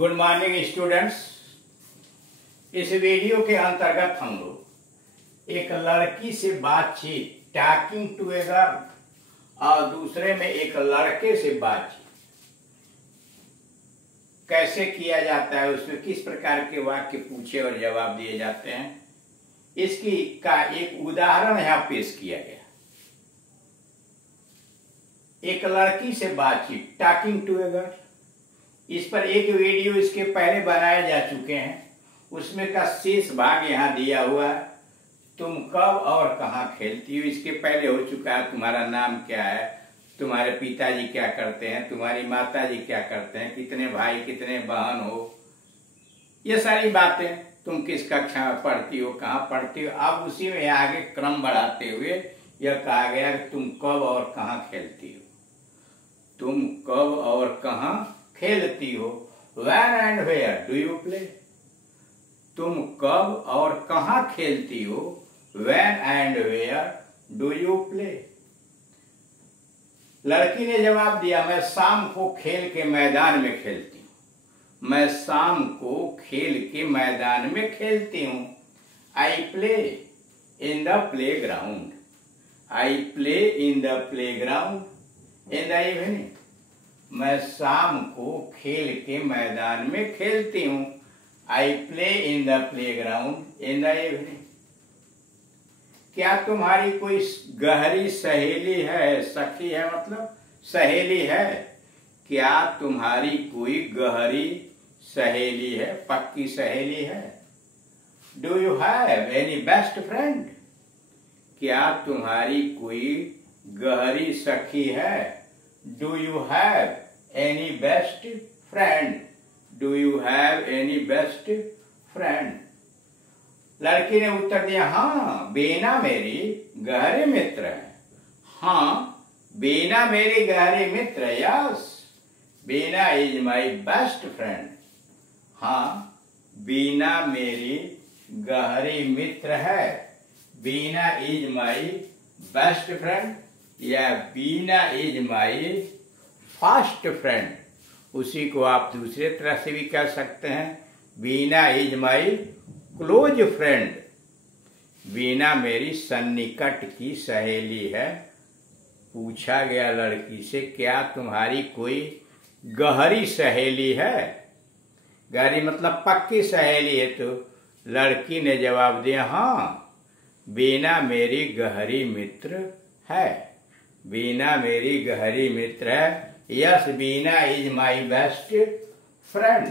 Good morning students. इस video के अंतर्गत हम लोग एक लड़की से बातचीत टॉकिंग टू ए गर्ल और दूसरे में एक लड़के से बातचीत कैसे किया जाता है, उसमें किस प्रकार के वाक्य पूछे और जवाब दिए जाते हैं, इसकी का एक उदाहरण यहां पेश किया गया। एक लड़की से बातचीत टॉकिंग टू ए गर्ल, इस पर एक वीडियो इसके पहले बनाए जा चुके हैं, उसमें का शेष भाग यहाँ दिया हुआ है। तुम कब और कहाँ खेलती हो, इसके पहले हो चुका है। तुम्हारा नाम क्या है, तुम्हारे पिताजी क्या करते हैं, तुम्हारी माताजी क्या करते हैं, कितने भाई कितने बहन हो, ये सारी बातें। तुम किस कक्षा में पढ़ती हो, कहाँ पढ़ती हो। अब उसी में आगे क्रम बढ़ाते हुए यह कहा गया कि तुम कब और कहाँ खेलती हो। तुम कब और कहाँ खेलती हो। When and where do you play? तुम कब और कहाँ खेलती हो। When and where do you play? लड़की ने जवाब दिया, मैं शाम को खेल के मैदान में खेलती हूँ। मैं शाम को खेल के मैदान में खेलती हूँ। I play in the playground. I play in the playground in the evening. मैं शाम को खेल के मैदान में खेलती हूँ। I play in the playground in the evening. क्या तुम्हारी कोई गहरी सहेली है, सखी है मतलब सहेली है। क्या तुम्हारी कोई गहरी सहेली है, पक्की सहेली है। Do you have any best friend? क्या तुम्हारी कोई गहरी सखी है। Do you have any best friend? Do you have any best friend? लड़की ने उत्तर दिया, हाँ बीना मेरी गहरे मित्र है। हाँ बीना मेरी गहरे मित्र है। Yes Bina is my best friend. हाँ बीना मेरी गहरी मित्र है। Beena is my best friend या बीना इज माई फास्ट फ्रेंड। उसी को आप दूसरे तरह से भी कह सकते हैं, बीना इज माई क्लोज फ्रेंड। बीना मेरी सन्निकट की सहेली है। पूछा गया लड़की से, क्या तुम्हारी कोई गहरी सहेली है। गहरी मतलब पक्की सहेली है। तो लड़की ने जवाब दिया, हाँ बीना मेरी गहरी मित्र है। बीना मेरी गहरी मित्र है। Yes Bina is my best friend.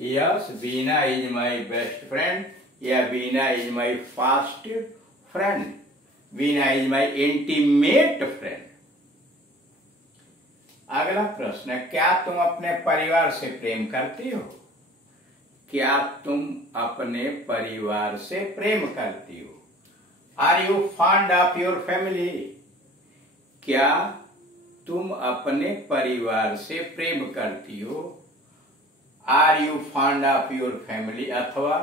Yes Bina is my best friend या बीना is my fast friend. Bina is my intimate friend. अगला प्रश्न है, क्या तुम अपने परिवार से प्रेम करती हो। क्या तुम अपने परिवार से प्रेम करती हो। Are you fond of your family. क्या तुम अपने परिवार से प्रेम करती हो। Are you fond of your family अथवा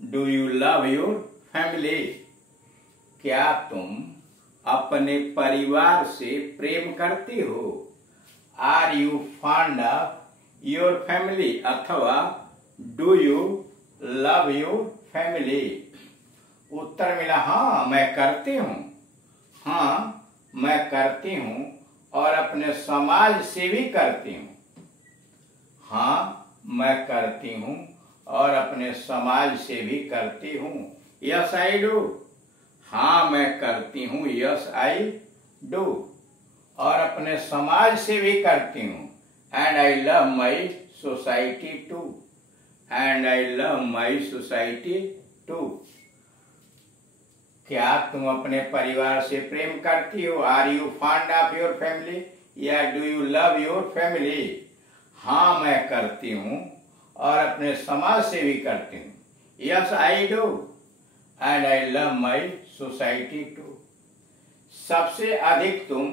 do you love your family. क्या तुम अपने परिवार से प्रेम करती हो। Are you fond of your family अथवा do you love your family. उत्तर मिला, हाँ मैं करती हूँ। हाँ मैं करती हूँ और अपने समाज से भी करती हूँ। हाँ मैं करती हूँ और अपने समाज से भी करती हूँ। Yes I do. हाँ मैं करती हूँ। Yes I do. और अपने समाज से भी करती हूँ। And I love my society too. And I love my society too. क्या तुम अपने परिवार से प्रेम करती हो। Are you fond of your family या do you love your family. हाँ मैं करती हूँ और अपने समाज से भी करती हूँ। Yes I do and I love my society too. सबसे अधिक तुम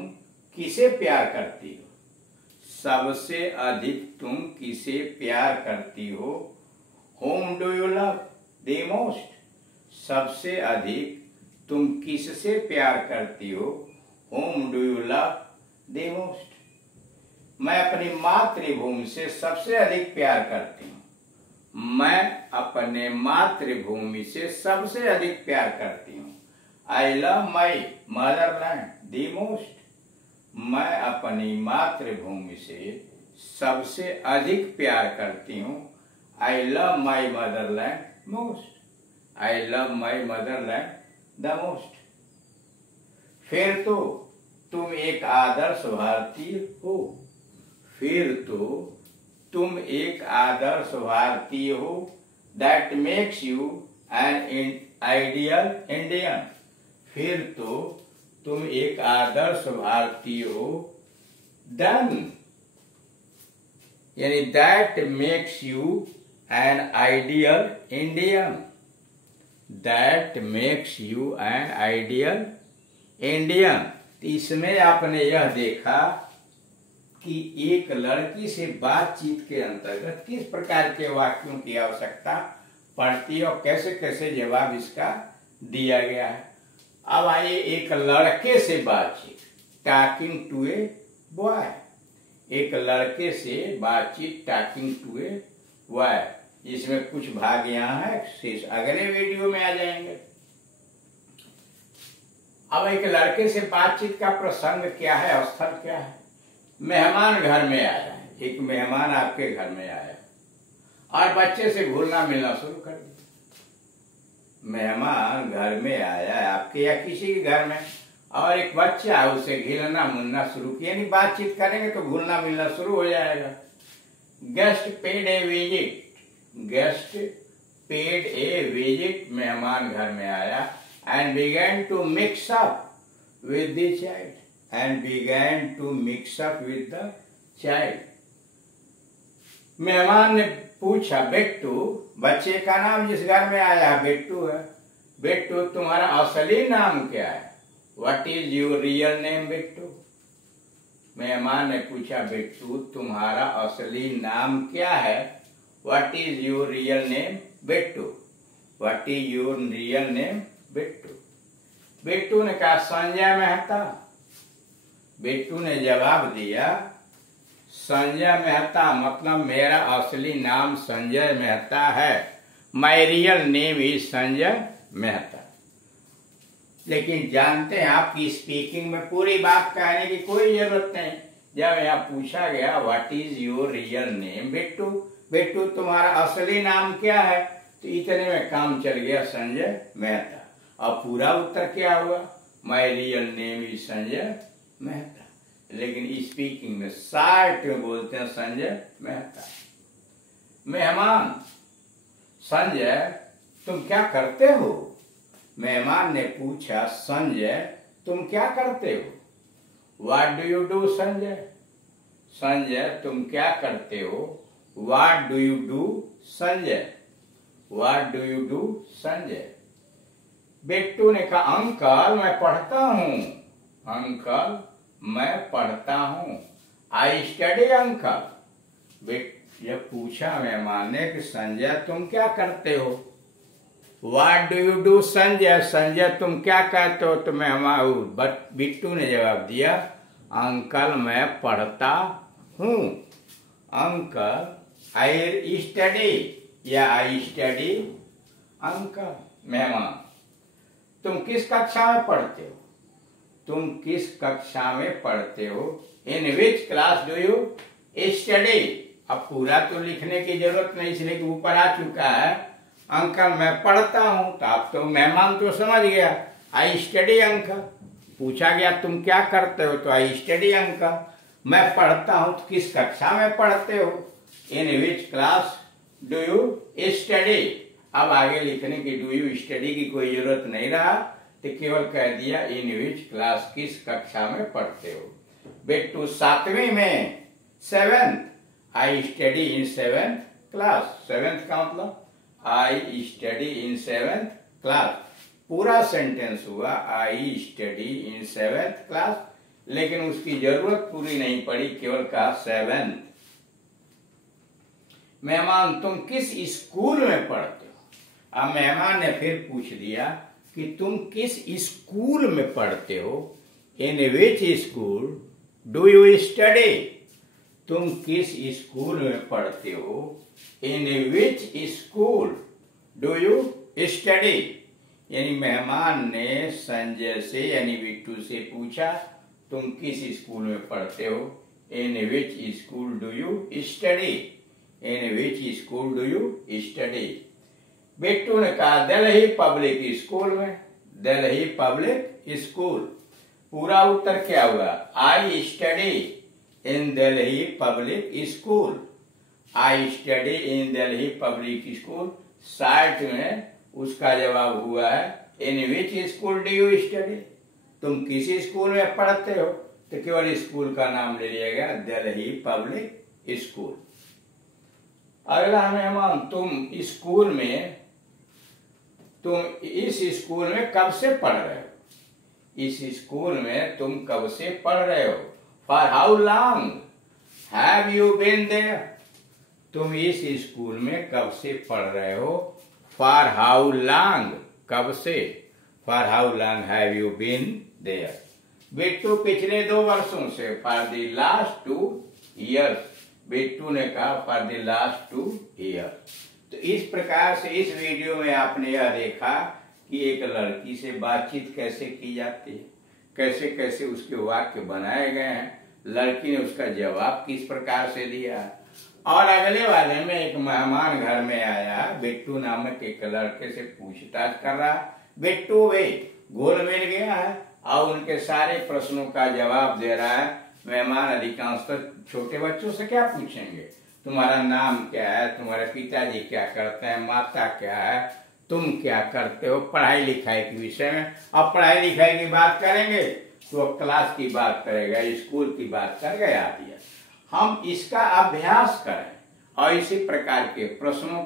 किसे प्यार करती हो। सबसे अधिक तुम किसे प्यार करती हो। Home do you love the most. सबसे अधिक तुम किससे प्यार करती हो। Home do you love the most. मैं अपनी मातृभूमि से सबसे अधिक प्यार करती हूँ। मैं अपने मातृभूमि से सबसे अधिक प्यार करती हूँ। आई love my Motherland the most. मैं अपनी मातृभूमि से सबसे अधिक प्यार करती हूँ। आई love my Motherland most. I love my Motherland the most. फिर तो तुम एक आदर्श भारतीय हो। फिर तो तुम एक आदर्श भारतीय हो। That makes you an ideal Indian. फिर तो तुम एक आदर्श भारतीय हो। देन यानी that makes you an ideal Indian. That makes you an ideal Indian. इसमें आपने यह देखा कि एक लड़की से बातचीत के अंतर्गत किस प्रकार के वाक्यों की आवश्यकता पड़ती है और कैसे कैसे जवाब इसका दिया गया है। अब आइए एक लड़के से बातचीत, टॉकिंग टू ए बॉय। एक लड़के से बातचीत, टॉकिंग टू ए बॉय। इसमें कुछ भाग यहाँ है, शेष अगले वीडियो में आ जाएंगे। अब एक लड़के से बातचीत का प्रसंग क्या है, स्थल क्या है। मेहमान घर में आया है, एक मेहमान आपके घर में आया और बच्चे से घुलना मिलना शुरू कर दिया। मेहमान घर में आया है आपके या किसी के घर में और एक बच्चा है, उसे घिलना मिलना शुरू किया। यानी बातचीत करेंगे तो घुलना मिलना शुरू हो जाएगा। गेस्ट पेड ए विजिट। गेस्ट पेड ए विजिट। मेहमान घर में आया and began to mix up with the child. And began to mix up with the child. मेहमान ने पूछा, बेट्टू, बच्चे का नाम जिस घर में आया बेट्टू है, बेट्टू तुम्हारा असली नाम क्या है? What is your real name बेट्टू? मेहमान ने पूछा, बेट्टू तुम्हारा असली नाम क्या है? What is your real name बेट्टू? What is your real name बेट्टू? बेट्टू ने कहा संजय मेहता। बेट्टू ने जवाब दिया संजय मेहता, मतलब मेरा असली नाम संजय मेहता है। My real name is Sanjay Mehta. लेकिन जानते हैं आपकी स्पीकिंग में पूरी बात कहने की कोई जरूरत नहीं। जब यहाँ पूछा गया what is your real name Bettu, Bettu तुम्हारा असली नाम क्या है, तो इतने में काम चल गया संजय मेहता। अब पूरा उत्तर क्या हुआ? My real name is Sanjay Mehta. लेकिन स्पीकिंग में शार्ट में बोलते हैं संजय मेहता। मेहमान, संजय तुम क्या करते हो? मेहमान ने पूछा संजय तुम क्या करते हो? What do you do Sanjay? Sanjay तुम क्या करते हो? What do you do Sanjay? What do you do Sanjay? Bettu ने कहा अंकल मैं पढ़ता हूँ। अंकल मैं पढ़ता हूँ। I study uncle. जब पूछा मेहमान ने कि संजय तुम क्या करते हो? What do you do Sanjay? Sanjay तुम क्या कहते हो? तो बिट्टू ने जवाब दिया अंकल मैं पढ़ता हूँ। अंकल आई स्टडी या आई स्टडी अंकल। मेहमान तुम किस कक्षा में पढ़ते हो? तुम किस कक्षा में पढ़ते हो? In which class do you study? अब पूरा तो लिखने की जरूरत नहीं, इसलिए कि ऊपर आ चुका है अंकल मैं पढ़ता हूं। तो आप तो मेहमान तो समझ गया आई स्टडी अंकल। पूछा गया तुम क्या करते हो, तो आई स्टडी अंकल। मैं पढ़ता हूं, तो किस कक्षा में पढ़ते हो? In which class do you study? अब आगे लिखने की डू यू स्टडी की कोई जरूरत नहीं रहा, तो केवल कह दिया इन विच क्लास, किस कक्षा में पढ़ते हो। बेट्टू 7वीं में, 7th आई स्टडी इन 7th क्लास। 7th का मतलब आई स्टडी इन 7th क्लास। पूरा सेंटेंस हुआ I study in 7th class, लेकिन उसकी जरूरत पूरी नहीं पड़ी, केवल कहा 7th। मेहमान तुम किस स्कूल में पढ़ते हो? अब मेहमान ने फिर पूछ दिया कि तुम किस स्कूल में पढ़ते हो? In which school do you study? तुम किस स्कूल में पढ़ते हो? In which school do you study? यानी मेहमान ने संजय से यानी बिट्टू से पूछा तुम किस स्कूल में पढ़ते हो? In which school do you study? In which school do you study? Bittu ने कहा दिल्ली पब्लिक स्कूल में। Delhi Public School. पूरा उत्तर क्या हुआ? I study in Delhi Public School. I study in Delhi Public School. Short में उसका जवाब हुआ है in which school do you study? तुम किसी स्कूल में पढ़ते हो? तो केवल स्कूल का नाम ले लिया गया, दिल्ली पब्लिक स्कूल। अगला मेहमान, तुम इस स्कूल में कब से पढ़ रहे हो? इस स्कूल में तुम कब से पढ़ रहे हो? For how long have you been there? तुम इस स्कूल में कब से पढ़ रहे हो? फॉर हाउ लॉन्ग, कब से? For how long have you been there? Bittu पिछले 2 वर्षों से, for the last 2 years. Bittu ने कहा फॉर द लास्ट 2 ईयर्स। तो इस प्रकार से इस वीडियो में आपने यह देखा कि एक लड़की से बातचीत कैसे की जाती है, कैसे कैसे उसके वाक्य बनाए गए हैं, लड़की ने उसका जवाब किस प्रकार से दिया। और अगले वाले में एक मेहमान घर में आया, बिट्टू नामक एक लड़के से पूछताछ कर रहा। बिट्टू वे घुल मिल गया है और उनके सारे प्रश्नों का जवाब दे रहा है। मेहमान अधिकांशतः छोटे बच्चों से क्या पूछेंगे? तुम्हारा नाम क्या है? तुम्हारे पिताजी क्या करते हैं? माता क्या है? तुम क्या करते हो? पढ़ाई लिखाई के विषय में। अब पढ़ाई लिखाई की बात करेंगे तो क्लास की बात करेगा, स्कूल की बात करेगा आदि। हम इसका अभ्यास करें और इसी प्रकार के प्रश्नों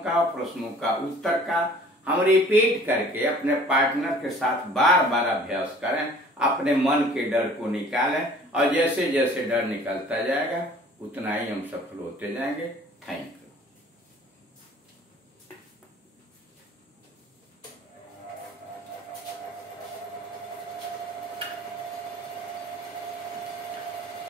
का उत्तर का हम रिपीट करके अपने पार्टनर के साथ बार बार अभ्यास करें, अपने मन के डर को निकालें और जैसे जैसे डर निकलता जाएगा उतना ही हम सफल होते जाएंगे। Thank you.